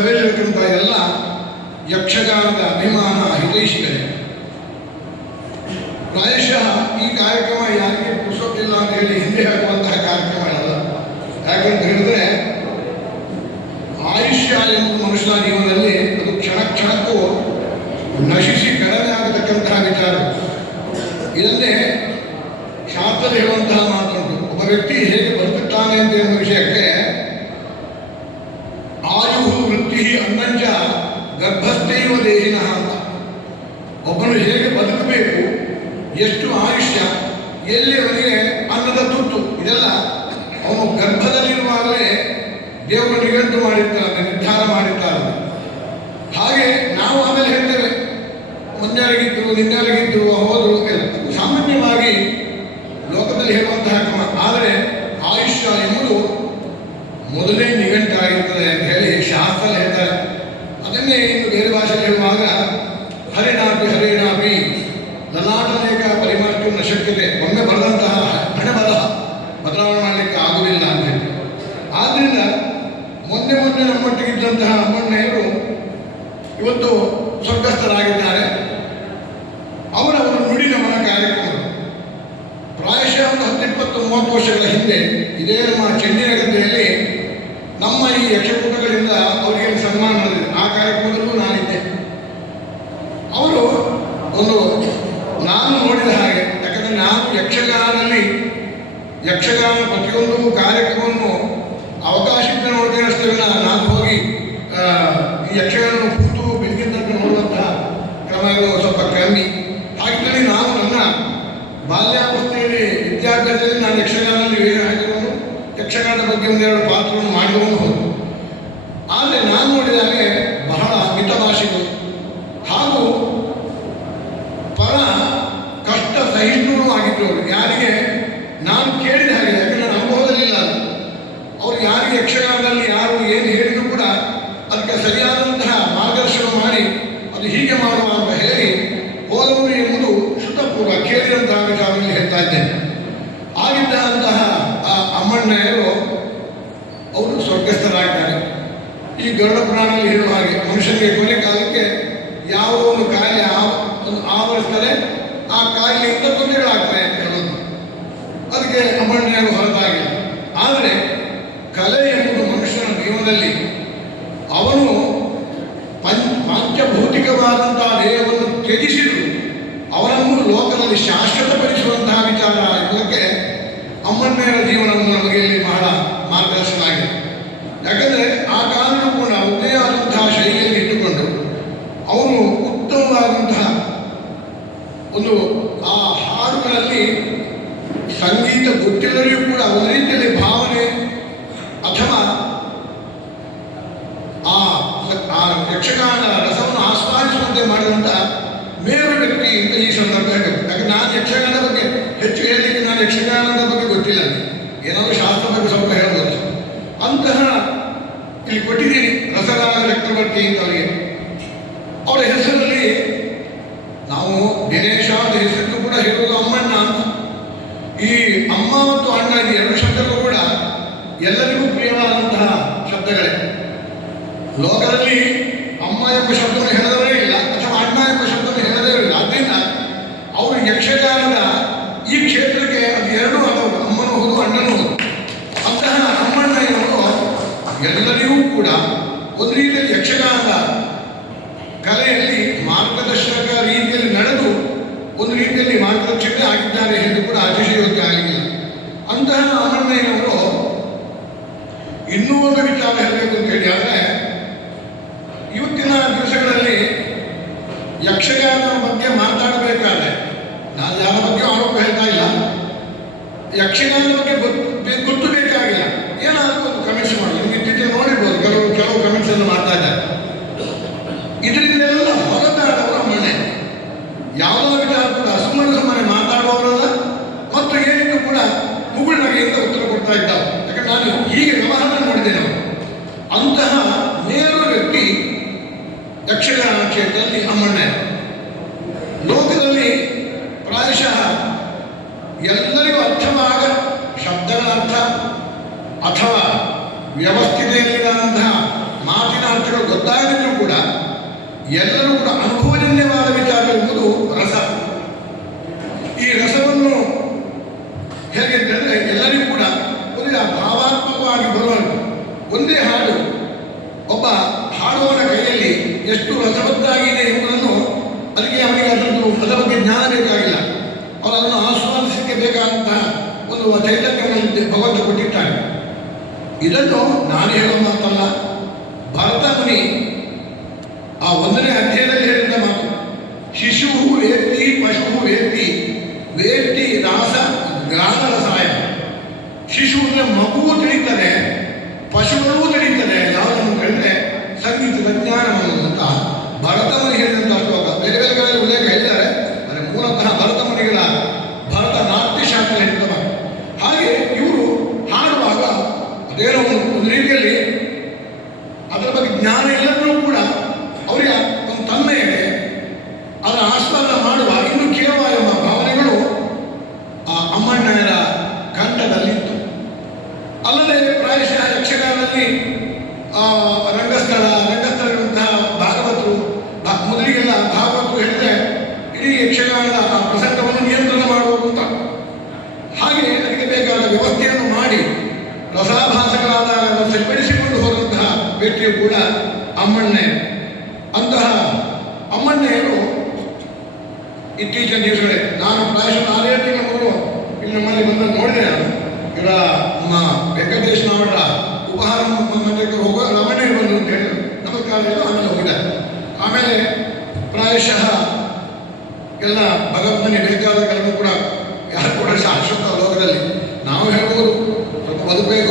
ಸಭೆಯಲ್ಲಿರತಕ್ಕಂಥ ಎಲ್ಲ ಯಕ್ಷಗಾನದ ಅಭಿಮಾನ ಹಿತೈಷಿಗಳೇ, ಪ್ರಾಯಶಃ ಈ ಕಾರ್ಯಕ್ರಮ ಯಾರಿಗೆ ಪುರುಸೊತ್ತಿಲ್ಲ ಅಂತ ಹೇಳಿ ಹಿಂದೆ ಹಾಕುವಂತಹ ಕಾರ್ಯಕ್ರಮ ಅಲ್ಲ. ಯಾಕಂತ ಹೇಳಿದ್ರೆ ಆಯುಷ್ಯ ಎಂಬುದು ಮನುಷ್ಯನ ಜೀವನದಲ್ಲಿ ಅದು ಕ್ಷಣ ಕ್ಷಣಕ್ಕೂ ನಶಿಸಿ ಗಣನೆ ಆಗತಕ್ಕಂತಹ ವಿಚಾರ. ಇದನ್ನೇ ಶಾಸ್ತ್ರದಲ್ಲಿ ಹೇಳುವಂತಹ ಮಾತುಂಟು. ಒಬ್ಬ ವ್ಯಕ್ತಿ ಹೇಗೆ ಬದುಕುತ್ತಾನೆ ಅಂತ ಎನ್ನುವ ವಿಷಯಕ್ಕೆ ಆಯು ವೃತ್ತಿ ಅನ್ನಂಜ ಗರ್ಭಸ್ಥೈವ ದೇಹಿನಃ ಅಂತ. ಒಬ್ಬನು ಹೇಗೆ ಬದುಕಬೇಕು, ಎಷ್ಟು ಆಯುಷ್ಯ, ಎಲ್ಲಿ ಅವನಿಗೆ ಅನ್ನದ ತುತ್ತು, ಇದೆಲ್ಲ ಅವನು ಗರ್ಭದಲ್ಲಿರುವಾಗಲೇ ದೇವರು ನಿಗಂಟು ಮಾಡಿರ್ತಾನೆ, ನಿರ್ಧಾರ ಮಾಡಿರ್ತಾರೆ. ಹಾಗೆ ನಾವು ಆಮೇಲೆ ಹೇಳ್ತೇವೆ ಮೊನ್ನೆರಗಿದ್ರು ನಿನ್ನೆರಗಿದ್ರು ಹೋದ್ರು ಎಲ್ಲ ಸಾಮಾನ್ಯವಾಗಿ ಲೋಕದಲ್ಲಿ ಹೇಳುವಂತಹ ಕ್ರಮ. ಆದರೆ ಆಯುಷ್ಯ ಎಂಬುದು ಮೊದಲೇ ನಿಘಂಟಾಗಿರ್ತದೆ ಅಂತ ಹೇಳಿ ಶಾಸ್ತ್ರ ಹೇಳ್ತಾರೆ. ಅದನ್ನೇ ಇನ್ನು ಬೇರೆ ಭಾಷೆಯಲ್ಲಿ ಹೇಳುವಾಗ ಹರಿಣಾಪಿ ಹರಿಣಾಪಿ ಲಲಾಟನೇಕ ಪರಿಮಾರ್ತು ನ ಶಕ್ಯತೆ, ಒಮ್ಮೆ ಬರೆದಂತಹ ಹಣೆ ಬರಹ ಬದಲಾವಣೆ ಮಾಡಲಿಕ್ಕೆ ಆಗುವುದಿಲ್ಲ ಅಂತ ಹೇಳಿ. ಆದ್ದರಿಂದ ಮೊನ್ನೆ ನಮ್ಮೊಟ್ಟಿಗಿದ್ದಂತಹ ಅಮ್ಮಣ್ಣೆಯರು ಇವತ್ತು ಸ್ವರ್ಗಸ್ಥರಾಗಿದ್ದಾರೆ. ಅವರ ಒಂದು ನುಡಿ ನಮನ ಕಾರ್ಯಕ್ರಮ ಪ್ರಾಯಶಃ ಒಂದು 10-20-30 ವರ್ಷಗಳ ಹಿಂದೆ ಇದೇ ನಮ್ಮ ಚೆನ್ನಿನಗರದಲ್ಲಿ ನಮ್ಮ ಈ ಯಕ್ಷಕೂಟಗಳಿಂದ ಅವರಿಗೆ ಸನ್ಮಾನ ಮಾಡಿದೆ. ಆ ಕಾರ್ಯಕ್ರಮದಲ್ಲೂ ನಾನಿದ್ದೆ. ಅವರು ಒಂದು ನಾನು ನೋಡಿದ ಹಾಗೆ, ಯಾಕಂದರೆ ನಾನು ಯಕ್ಷಗಾನ ಪ್ರತಿಯೊಂದು ಕಾರ್ಯಕ್ರಮವನ್ನು ಅವಕಾಶದಿಂದ ನೋಡ್ತೇನೆ ಅಷ್ಟೇ. ನಾನು ಹೋಗಿ ಈ ಯಕ್ಷಗಾನ ಕೂತು ಬೆಳಗಿನ ತನಕ ನೋಡುವಂತಹ ಕ್ರಮಗಳು ಸ್ವಲ್ಪ ಕಮ್ಮಿ. ಹಾಗಾಗಿ ನಾನು ನನ್ನ ಬಾಲ್ಯಾವಸ್ಥೆಯಲ್ಲಿ ವಿದ್ಯಾಭ್ಯಾಸದಲ್ಲಿ ನಾನು ಯಕ್ಷಗಾನದಲ್ಲಿ ಹಾಕಿರೋನು, ಯಕ್ಷಗಾನದ ಬಗ್ಗೆ ಒಂದೆರಡು ಪಾತ್ರವನ್ನು ಮಾಡಿದವನು ಹೋದು. ಆದರೆ ನಾನು ನೋಡಿದಾಗೆ ಬಹಳ ಮಿತಭಾಷಿಗಳು ಹಾಗೂ ಪರ ಕಷ್ಟ ಸಹಿಷ್ಣುನೂ ಆಗಿದ್ದವರು. ಯಾರಿಗೆ ನಾನು ಕೇಳಿದ ಹಾಗೆ, ಯಾಕಂದರೆ ನನ್ನ ಅನುಭವದಲ್ಲಿಲ್ಲ ಅದು, ಅವರು ಯಾರಿಗೆ ಯಕ್ಷಗಾನದಲ್ಲಿ ಯಾರು ಏನು ಹೇಳಿದ್ರು ಕೂಡ ಅದಕ್ಕೆ ಸರಿಯಾದಂತಹ ಮಾರ್ಗದರ್ಶನ ಮಾಡಿ ಅದು ಹೀಗೆ ಮಾಡುವ ಅಂತ ಹೇಳಿ ಹೋದವರು ಎಂಬುದು ಶುದ್ಧಪೂರ್ವ ಕೇಳಿದಂತಹ ವಿಚಾರದಲ್ಲಿ ಹೇಳ್ತಾ ಇದ್ದೇನೆ. ಆಗಿದ್ದಂತಹ ಆ ಅಮ್ಮಣ್ಣೆಯರು ಅವರು ಸ್ವರ್ಗಸ್ಥರಾಗಿದ್ದಾರೆ. ಈ ಗರುಡ ಪುರಾಣದಲ್ಲಿ ಹೇಳುವ ಹಾಗೆ ಮನುಷ್ಯನಿಗೆ ಕೊನೆ ಕಾಲಕ್ಕೆ ಯಾವ ಒಂದು ಕಾಯಿಲೆ ಆವರಿಸ್ತದೆ, ಆ ಕಾಯಿಲೆಯಿಂದ ತೊಂದರೆಗಳಾಗ್ತದೆ ಅಂತ ಹೇಳೋದು. ಅದಕ್ಕೆ ಅಮ್ಮಣ್ಣೆಯರು ಹೊರತಾಗಿಲ್ಲ. ಆದರೆ ಕಲೆ ಎಂಬುದು ಮನುಷ್ಯನ ಜೀವನದಲ್ಲಿ ಅವನು ಪಾಂಚಭೌತಿಕವಾದಂತಹ ದೇಹವನ್ನು ತ್ಯಜಿಸಿದರು ಅವರನ್ನು ಲೋಕದಲ್ಲಿ ಶಾಶ್ವತಪಡಿಸುವಂತಹ ವಿಚಾರ ಇದಕ್ಕೆ ಅಮ್ಮಣ್ಣೆಯರ ಜೀವನವನ್ನು ನಮಗೆ ಇಲ್ಲಿ ಬಹಳ ಮಾರ್ಗದರ್ಶನ ಆಗಿದೆ. ಯಾಕಂದರೆ ಆ ಕಾಲಕ್ಕೂ ಕೂಡ ಅವರದೇ ಆದಂತಹ ಶೈಲಿಯಲ್ಲಿ ಇಟ್ಟುಕೊಂಡು ಅವರು ಉತ್ತಮವಾದಂತಹ ಒಂದು ಆ ಹಾಡುಗಳಲ್ಲಿ ಸಂಗೀತ ಗೊತ್ತಿಲ್ಲರಿಗೂ ಕೂಡ ಒಂದು ರೀತಿಯಲ್ಲಿ ಭಾವನೆ ಅಥವಾ ಆ ಯಕ್ಷಗಾನ ರಸವನ್ನು ಆಸ್ವಾದಿಸುವಂತೆ ಮಾಡಿದಂಥ ಮೇರು ವ್ಯಕ್ತಿ ಅಂತ ಈ ಸಂದರ್ಭ ಹೇಳಬೇಕು. ಯಾಕಂದ್ರೆ ನಾನು ಯಕ್ಷಗಾನದ ಬಗ್ಗೆ ಹೆಚ್ಚು ಹೇಳಲಿಕ್ಕೆ, ನಾನು ಯಕ್ಷಗಾನದ ಬಗ್ಗೆ ಗೊತ್ತಿಲ್ಲ, ಏನಾದರೂ ಶಾಸ್ತ್ರ ಬಗ್ಗೆ ಸ್ವಲ್ಪ ಹೇಳ್ಬೋದು. ಅಂತಹ ಇಲ್ಲಿ ಕೊಟ್ಟಿದ್ದೀನಿ ರಸರಾಗ ಚಕ್ರವರ್ತಿ ಅಂತ ಅವರಿಗೆ. ಅವರ ಹೆಸರಲ್ಲಿ ನಾವು ದಿನೇಶ ಅಂತ ಹೆಸರು ಕೂಡ ಹೇಳೋದು ಅಮ್ಮಣ್ಣ ಅಂತ. ಈ ಅಮ್ಮ ಮತ್ತು ಅಣ್ಣ ಇದು ಎರಡು ಶಬ್ದಗಳು ಕೂಡ ಎಲ್ಲರಿಗೂ ಪ್ರಿಯವಾದಂತಹ ಶಬ್ದಗಳೇ. ಲೋಕದಲ್ಲಿ ಅಮ್ಮ ಎಂಬ ಶಬ್ದವನ್ನು ಹೇಳದವರೇ ಇಲ್ಲ, ಅಥವಾ ಅಣ್ಣ ಎಂಬ ಶಬ್ದವನ್ನು ಹೇಳದೇ ಇಲ್ಲ. ಆದ್ದರಿಂದ ಅವರು ಯಕ್ಷಗಾನದ ಈ ಕ್ಷೇತ್ರಕ್ಕೆ ಅದು ಎರಡೂ ಆದವರು, ಅಮ್ಮನೂ ಹೌದು ಅಣ್ಣನೂ ಹೌದು. ಅಂತಹ ಅಮ್ಮಣ್ಣಯ್ಯವರು ಎಲ್ಲರಿಗೂ ಕೂಡ ಒಂದು ರೀತಿಯಲ್ಲಿ ಯಕ್ಷಗಾನದ ಕಲೆಯಲ್ಲಿ ಮಾರ್ಗದರ್ಶಕ ರೀತಿಯಲ್ಲಿ ನಡೆದು ಒಂದು ರೀತಿಯಲ್ಲಿ ಮಾರ್ಗದರ್ಶಕರೇ ಆಗಿದ್ದಾರೆ ಎಂದು ಕೂಡ ಅತಿಶಯೋಕ್ತಿ ಆಗಲಿಲ್ಲ. ಅಂತಹ ಅಮ್ಮಣ್ಣಯ್ಯನವರು ಇನ್ನೂ ಒಂದು ವಿಚಾರ ಹೇಳಬೇಕು ಅಂತ ಹೇಳಿ, ಆದರೆ ಇವತ್ತಿನ ದಿವಸಗಳಲ್ಲಿ ಯಕ್ಷಗಾನ ಬಗ್ಗೆ ಮಾತಾಡಬೇಕಾದ್ರೆ ನಾನು ಯಾರ ಬಗ್ಗೆ ಆರೋಪ ಹೇಳ್ತಾ ಇಲ್ಲ, ಯಕ್ಷಗಾನದ ಬಗ್ಗೆ ಗೊತ್ತು ಬೇಕಾಗಿಲ್ಲ. ಏನಾದರೂ ಒಂದು ಕಮೆಂಟ್ಸ್ ಮಾಡಿ, ನಿಮಗೆ ಇತ್ತೀಚೆಗೆ ನೋಡಿರ್ಬೋದು ಕೆಲವು ಕಮೆಂಟ್ಸ್ ಅನ್ನು ಮಾಡ್ತಾ ಇದ್ದಾರೆ. ಇದರಿಂದೆಲ್ಲ ಹೊರತಾಡವರ ಮನೆ ಯಾವುದೋ ವಿಚಾರ ಕೂಡ ಸುಮ್ಮನೆ ಮಾತಾಡುವವರಲ್ಲ, ಮತ್ತು ಏನಿಗೂ ಕೂಡ ಮುಗುಳ್ನಗೆಯಿಂದ ಉತ್ತರ ಕೊಡ್ತಾ ಇದ್ದಾವೆ. ಯಾಕಂದ್ರೆ ನಾನು ಹೀಗೆ ವ್ಯವಹಾರ ನೋಡಿದ್ದೇನೆ. ಅಂತಹ ಮೇರು ವ್ಯಕ್ತಿ ಯಕ್ಷಗಾನ ಕ್ಷೇತ್ರದಲ್ಲಿ ಅಮ್ಮಣ್ಣೆ. ಲೋಕದಲ್ಲಿ ಪ್ರಾಯಶಃ ಎಲ್ಲರಿಗೂ ಅರ್ಥವಾದ ಶಬ್ದಗಳ ಅರ್ಥ ಅಥವಾ ವ್ಯವಸ್ಥಿತೆಯಲ್ಲಿರುವಂತಹ ಮಾತಿನ ಪರಮಾರ್ಥಗಳು ಗೊತ್ತಾಗದಿದ್ರೂ ಕೂಡ ಎಲ್ಲರೂ ಕೂಡ ಅನುಭವಜನ್ಯವಾದ ವಿಚಾರ ಎಂಬುದು ರಸ. ಈ ರಸವನ್ನು ಹೇಗೆ ಅಂತಂದರೆ ಎಲ್ಲರಿಗೂ ಕೂಡ ಒಂದು ಭಾವಾತ್ಮಕವಾಗಿ ಬರುವಂಥ ಒಂದೇ ಹಾಡು ಒಬ್ಬ ಹಾಡುವವನ ಕೈಯಲ್ಲಿ ಎಷ್ಟು ರಸವತ್ತಾಗಿದೆ ಎಂಬುದನ್ನು ಅದಕ್ಕೆ ಅವನಿಗೆ ಅದರ ಬಗ್ಗೆ ಜ್ಞಾನ ಬೇಕಾಗಿಲ್ಲ. ಅವರು ಅದನ್ನು ಆಸ್ವಾದಿಸಲಿಕ್ಕೆ ಬೇಕಾದಂತಹ ಒಂದು ಚೈತನ್ಯವನ್ನು ಭಗವಂತ ಕೊಟ್ಟಿರ್ತಾನೆ. ಇದನ್ನು ನಾನು ಹೇಳೋ ಮಾತಲ್ಲ, ಭರತ ಮುನಿ ಆ 1ನೇ ಅಧ್ಯಾಯದಲ್ಲಿ ಹೇಳಿದ ಮಾತು. ಶಿಶುವು ವೇತ್ತಿ ಪಶುವು ವೇತ್ತಿ ವೇತ್ತಿ ರಾಸ ಜ್ಞಾನ ರಸಾಯ. ಶಿಶು ಅಂದರೆ ಮಗುವು ತಿಳಿತಾರೆ, ಪಶುಗಳೂ ತಿಳಿತಾರೆ. ಯಾವುದನ್ನು ಹೇಳಿದ್ರೆ ಸಂಗೀತದ ಜ್ಞಾನವನ್ನು ಅಂತ ಭರತ ಮುನಿ ಹೇಳಿದಂಥ ಶ್ಲೋಕ. ಬೇರೆ ಬೇರೆ ಕಡೆ ಉಲ್ಲೇಖ ಹೇಳಿದ್ದಾರೆ, ಅಂದರೆ ಮೂಲತಃ ಭರತ ಮುನಿಗಳ ಭರತ ನಾಟ್ಯಶಾಸ್ತ್ರ ಹೇಳಿದ ಮಾತು. ಹಾಗೆ ಇವರು ಹಾಡುವಾಗ ಅದೇನೋ ಒಂದು ರೀತಿಯಲ್ಲಿ ಅದರ ಬಗ್ಗೆ ಜ್ಞಾನ ಇಲ್ಲದರೂ ಕೂಡ ಅವರಿಗೆ ಒಂದು ತನ್ಮೆಯಡೆ ಅದರ ಆಸ್ವಾದನ ಮಾಡುವ ಇನ್ನು ಕೇಳುವ ಎಂಬ ಭಾವನೆಗಳು ಆ ಅಮ್ಮಣ್ಣರ ಕಂಠದಲ್ಲಿತ್ತು. ಅಲ್ಲದೆ ಪ್ರಾಯಶಃ ಯಕ್ಷಗಾನದಲ್ಲಿ ರಂಗಸ್ಥಳದಂತಹ ಭಾಗವತರು ಮೊದಲಿಗೆಲ್ಲ ಭಾಗವತರು ಹೇಳಿದ್ರೆ ಇಡೀ ಯಕ್ಷಗಾನದ ಆ ಪ್ರಸಂಗವನ್ನು ನಿಯಂತ್ರಣ ಮಾಡುವುದು ಅಂತ. ಹಾಗೆ ಅದಕ್ಕೆ ಬೇಕಾದ ವ್ಯವಸ್ಥೆಯನ್ನು ಮಾಡಿ ರಸಾಭಾಸಗಳಾದಾಗ ಅದನ್ನು ಸರಿಪಡಿಸಿಕೊಂಡು ಹೋದಂತಹ ವ್ಯಕ್ತಿಯು ಕೂಡ ಅಮ್ಮಣ್ಣೆ. ಅಂತಹ ಅಮ್ಮಣ್ಣೆಯರು ಇತ್ತೀಚಿನ ದಿವಸಗಳೇ ನಾನು ಪ್ರಾಯಶಃ 4 ತಿಂಗಳ ಮೊದಲು ಇಲ್ಲಿ ನಮ್ಮಲ್ಲಿ ಬಂದು ನೋಡಿದೆ. ನಾನು ಇವರ ನಮ್ಮ ವೆಂಕಟೇಶ್ ನಾವರ ಉಪಹಾರ ಮಂದಿರಕ್ಕೆ ಹೋಗುವ ರಮಣೆ ಬಂದು ಅಂತ ಹೇಳಿದ್ರು. ನಮಸ್ಕಾರ ಹೇಳಿ ಆಮೇಲೆ ಹೋಗಿದ್ದೆ. ಆಮೇಲೆ ಪ್ರಾಯಶಃ ಎಲ್ಲ ಭಗವಂತನಿಗೆ ಬೇಕಾದ ಕೆಲವು ಕೂಡ ಯಾರು ಕೂಡ ಶಾಶ್ವತ ಲೋಕದಲ್ಲಿ ನಾವು ಹೇಳ್ಬೋದು ಸ್ವಲ್ಪ ಬದುಕಬೇಕು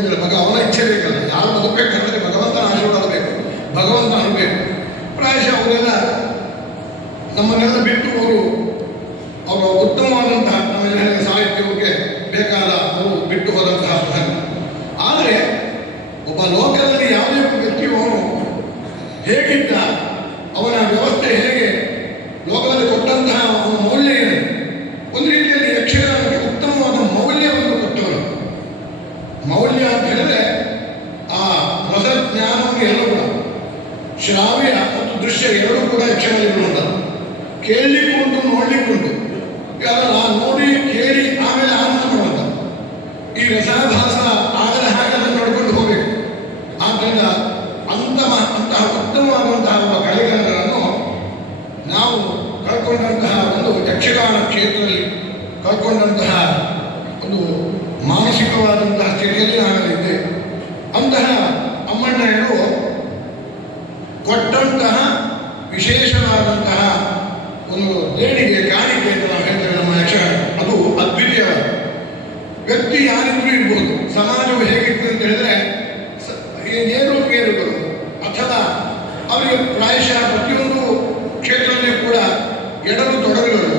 ಅಂದರೆ ಅವನ ಇಚ್ಛೆ ಬೇಕಲ್ಲ. ಯಾರು ಬದುಕಬೇಕಂದ್ರೆ ಭಗವಂತನ ಆಶೀರ್ವಾದ ಬೇಕು, ಭಗವಂತ ಅನ್ನಬೇಕು. ಪ್ರಾಯಶಃ ಅವರೆಲ್ಲ ನಮ್ಮನ್ನೆಲ್ಲ ಬಿಟ್ಟು ಅವರ ಉತ್ತಮವಾದಂತಹ ನಮ್ಮ ಸಾಹಿತ್ಯಕ್ಕೆ ಬೇಕಾದ ಅವರು ಬಿಟ್ಟು ಹೋದಂತಹ ಪ್ರಸಂಗ. ಆದರೆ ಒಬ್ಬ ಲೋಕದಲ್ಲಿ ಯಾವುದೇ ಒಬ್ಬ ವ್ಯಕ್ತಿಯು ಅವನು ಹೇಗಿದ್ದ, ಅವನ ವ್ಯವಸ್ಥೆ ಹೇಗೆ, ಲೋಕದಲ್ಲಿ ಕೊಟ್ಟಂತಹ ಅವನ ಮೌಲ್ಯ ಏನು, ಒಂದು ರೀತಿಯಲ್ಲಿ ಯಕ್ಷಗಾನಕ್ಕೆ ಉತ್ತಮವಾದ ಮೌಲ್ಯವನ್ನು ಕೊಟ್ಟವರು. ಮೌಲ್ಯ ಅಂತ ಹೇಳಿದ್ರೆ ಆ ರಸಜ್ಞಾನವನ್ನು ಎಲ್ಲ ಕೂಡ ಶ್ರಾವ್ಯ ಮತ್ತು ದೃಶ್ಯ ಎರಡೂ ಕೂಡ ಯಕ್ಷಗಾನದಲ್ಲಿ ಕೇಳಲಿಕ್ಕುಂಟು ನೋಡ್ಲಿಕ್ಕುಂಟು. ಅದನ್ನು ನೋಡಿ ಕೇಳಿ ಆಮೇಲೆ ಆನಂದ ಮಾಡುವಂಥ ಈ ರಸಾಭಾಸ ಆಗದ ಹಾಗೆ ಅದನ್ನು ನೋಡ್ಕೊಂಡು ಹೋಗಬೇಕು. ಆದ್ದರಿಂದ ಅಂತಹ ಉತ್ತಮವಾದಂತಹ ಒಬ್ಬ ಕಲೆಗಾರರನ್ನು ನಾವು ಕಳ್ಕೊಂಡಂತಹ ಒಂದು ಯಕ್ಷಗಾನ ಕ್ಷೇತ್ರದಲ್ಲಿ ಕಳ್ಕೊಂಡಂತಹ ಒಂದು ಮಾನಸಿಕವಾದಂತಹ ಸ್ಥಿತಿಯಲ್ಲಿ ನಾನಲ್ಲಿದ್ದೆ. ಅಂತಹ ಅಮ್ಮಣ್ಣರು ಕೊಟ್ಟಂತಹ ವಿಶೇಷವಾದಂತಹ ಒಂದು ದೇಣಿಗೆ ಕಾಣಿಕೆ ಅಂತ ನಾವು ಹೇಳ್ತೇವೆ ನಮ್ಮ ಯಕ್ಷಗಾನ. ಅದು ಅದ್ವಿತೀಯವಾದ ವ್ಯಕ್ತಿ ಯಾರಿಗೂ ಇರ್ಬೋದು. ಸಮಾಜವು ಹೇಗಿತ್ತು ಅಂತ ಹೇಳಿದ್ರೆ ಏರುಗಳು ಅಥವಾ ಅವರಿಗೆ ಪ್ರಾಯಶಃ ಪ್ರತಿಯೊಂದು ಕ್ಷೇತ್ರದಲ್ಲಿ ಕೂಡ ಎಡರು ತೊಡರುಗಳು,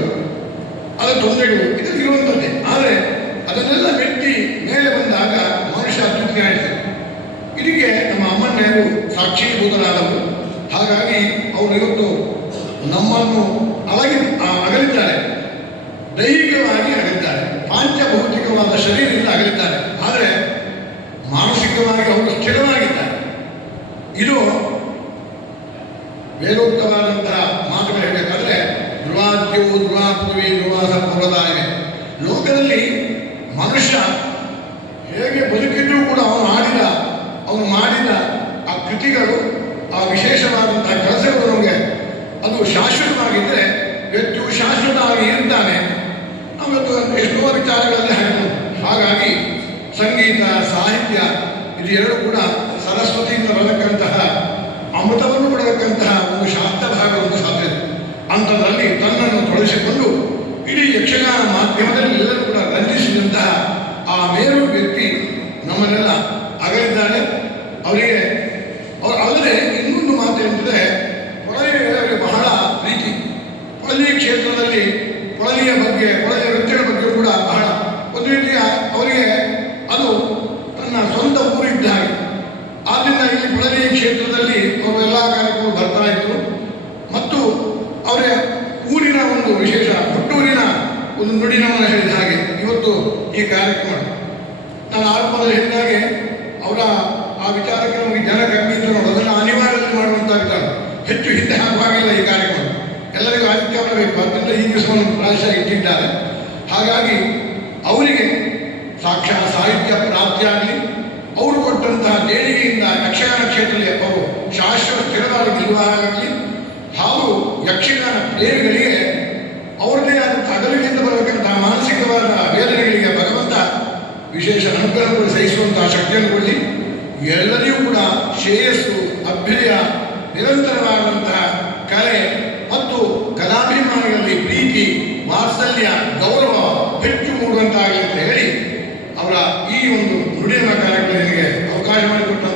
ಅದರ ತೊಂದರೆಗಳು ಇದು ಇರುವಂಥದ್ದೇ. ಆದರೆ ಅದನ್ನೆಲ್ಲ ವ್ಯಕ್ತಿ ಮೇಲೆ ಬಂದಾಗ ಮನುಷ್ಯ ಅತ್ಯುತ್ತಿ ಆಯಿತು. ಇದಕ್ಕೆ ನಮ್ಮ ಅಮ್ಮಣ್ಣರು ಸಾಕ್ಷೀಭೂತರಾದವರು. ಹಾಗಾಗಿ ಅವರು ಇವತ್ತು ನಮ್ಮನ್ನು ಅಗಲಿದ್ದಾರೆ, ದೈಹಿಕವಾಗಿ ಅಗಲಿದ್ದಾರೆ, ಪಾಂಚಭೌತಿಕವಾದ ಶರೀರದಿಂದ ಅಗಲಿದ್ದಾರೆ. ಆದರೆ ಮಾನಸಿಕವಾಗಿ ಅವರು ಸ್ಥಿರವಾಗಿದ್ದಾರೆ. ಇದು ವೇದೋಕ್ತವಾದಂತಹ ಮಾತುಗಳು ಹೇಳಬೇಕಾದ್ರೆ ಧ್ರುವಾದ್ಯವು ಧ್ರುವಾಪೃಥ್ವಿ ಧ್ರುವಾಸ ಪೂರ್ವದಾಯಿವೆ. ಲೋಕದಲ್ಲಿ ಮನುಷ್ಯ ಹೇಗೆ ಬದುಕಿದ್ರೂ ಕೂಡ ಅವನು ಮಾಡಿದ ಆ ಕೃತಿಗಳು, ಆ ವಿಶೇಷವಾದಂತಹ ಕೆಲಸಗಳು ನಮಗೆ ಅದು ಶಾಶ್ವತವಾಗಿದ್ದರೆ ವ್ಯಕ್ತಿಯು ಶಾಶ್ವತವಾಗಿ ಇರ್ತಾನೆ. ಅವತ್ತು ಎಷ್ಟೋ ವಿಚಾರಗಳಲ್ಲಿ ಹಾಗಾಗಿ ಸಂಗೀತ ಸಾಹಿತ್ಯ ಇದು ಎರಡು ಕೂಡ ಸರಸ್ವತಿಯಿಂದ ಬರತಕ್ಕಂತಹ ಅಮೃತವನ್ನು ಕೊಡತಕ್ಕಂತಹ ಒಂದು ಶಾಸ್ತ್ರ ಭಾಗ ಒಂದು ಸಾಧ್ಯತೆ. ಅಂಥದ್ರಲ್ಲಿ ತನ್ನನ್ನು ತೊಡಗಿಸಿಕೊಂಡು ಇಡೀ ಯಕ್ಷಗಾನ ಮಾಧ್ಯಮದಲ್ಲಿ ಎಲ್ಲರೂ ಕೂಡ ರಂಜಿಸಿದಂತಹ ಆ ಮೇರು ವ್ಯಕ್ತಿ ನಮ್ಮನ್ನೆಲ್ಲ ಅಗಲಿದ್ದಾರೆ. ಅವರಿಗೆ ಅಲ್ಲದೆ ಇನ್ನೊಂದು ಮಾತು ಎಂದರೆ ಕೊಳಲಿಗೆ ಬಹಳ ಪ್ರೀತಿ. ಕೊಳಲಿ ಕ್ಷೇತ್ರದಲ್ಲಿ ಕೊಳಲಿಯ ವೃತ್ತಿಗಳ ಬಗ್ಗೆ ಕೂಡ ಬಹಳ ಒಂದು ರೀತಿಯ ಅವರಿಗೆ ಅದು ತನ್ನ ಸ್ವಂತ ಊರಿದ್ದ ಹಾಗೆ. ಆದ್ದರಿಂದ ಇಲ್ಲಿ ಕೊಳಲಿ ಕ್ಷೇತ್ರದಲ್ಲಿ ಅವರು ಎಲ್ಲ ಕಾರ್ಯಕ್ರಮಗಳು ಬರ್ತಾ ಇದ್ರು ಮತ್ತು ಅವರ ಊರಿನ ಒಂದು ವಿಶೇಷ ಹುಟ್ಟೂರಿನ ಒಂದು ನುಡಿನವನ್ನು ಹೇಳಿದ ಹಾಗೆ ಇವತ್ತು ಈ ಕಾರ್ಯಕ್ರಮ ನಾನು ಆರಂಭದಲ್ಲಿ ಹೇಳಿದ ಹಾಗೆ ಅವರ ಆ ವಿಚಾರಕ್ಕೆ ನಮಗೆ ಜನ ಕಮ್ಮಿ ಇದ್ದು ನೋಡೋದನ್ನು ಆದಿತ್ಯವರ ಈ ಕಾರ್ಯಕ್ರಮ ಎಲ್ಲರಿಗೂ ಆದಿತ್ಯವರ ಬೇಕು, ಅದರಿಂದ ಈ ದಿವಸವನ್ನು ಪ್ರಾಯಶಃ ಇಟ್ಟಿದ್ದಾರೆ. ಹಾಗಾಗಿ ಅವರಿಗೆ ಸಾಕ್ಷಾತ್ ಸಾಹಿತ್ಯ ಪ್ರಾಪ್ತಿಯಾಗಲಿ, ಅವರು ಕೊಟ್ಟಂತಹ ದೇಣಿಗೆಯಿಂದ ಯಕ್ಷಗಾನ ಕ್ಷೇತ್ರದಲ್ಲಿ ಅವರು ಶಾಶ್ವತ ಸ್ಥಿರವಾದ ನಿರ್ವಹಣೆ ಆಗಲಿ, ಹಾಗೂ ಯಕ್ಷಗಾನ ಪ್ರೇಮಿಗಳಿಗೆ ಅವ್ರದ್ದೇ ಆದಂಥ ಅಗಲಿನಿಂದ ಬರಬೇಕಂತಹ ಮಾನಸಿಕವಾದ ವೇದನೆಗಳಿಗೆ ಭಗವಂತ ವಿಶೇಷ ಅನುಗ್ರಹಗಳು ಸಹಿಸುವಂತಹ ಶಕ್ತಿಯನ್ನು ಕೊಡಲಿ. ಎಲ್ಲರಿಗೂ ಕೂಡ ಶ್ರೇಯಸ್ಸು, ಅಭ್ಯುದಯ, ನಿರಂತರವಾದಂತಹ ಕಲೆ ಮತ್ತು ಕಲಾಭಿಮಾನಿಗಳಲ್ಲಿ ಪ್ರೀತಿ, ವಾತ್ಸಲ್ಯ, ಗೌರವ ಹೆಚ್ಚು ಮೂಡುವಂತಾಗಲಿ ಅಂತ ಹೇಳಿ ಅವರ ಈ ಒಂದು ನುಡಿಯ ಕಾರ್ಯಕ್ರಮಕ್ಕೆ ಅವಕಾಶ ಮಾಡಿಕೊಟ್ಟ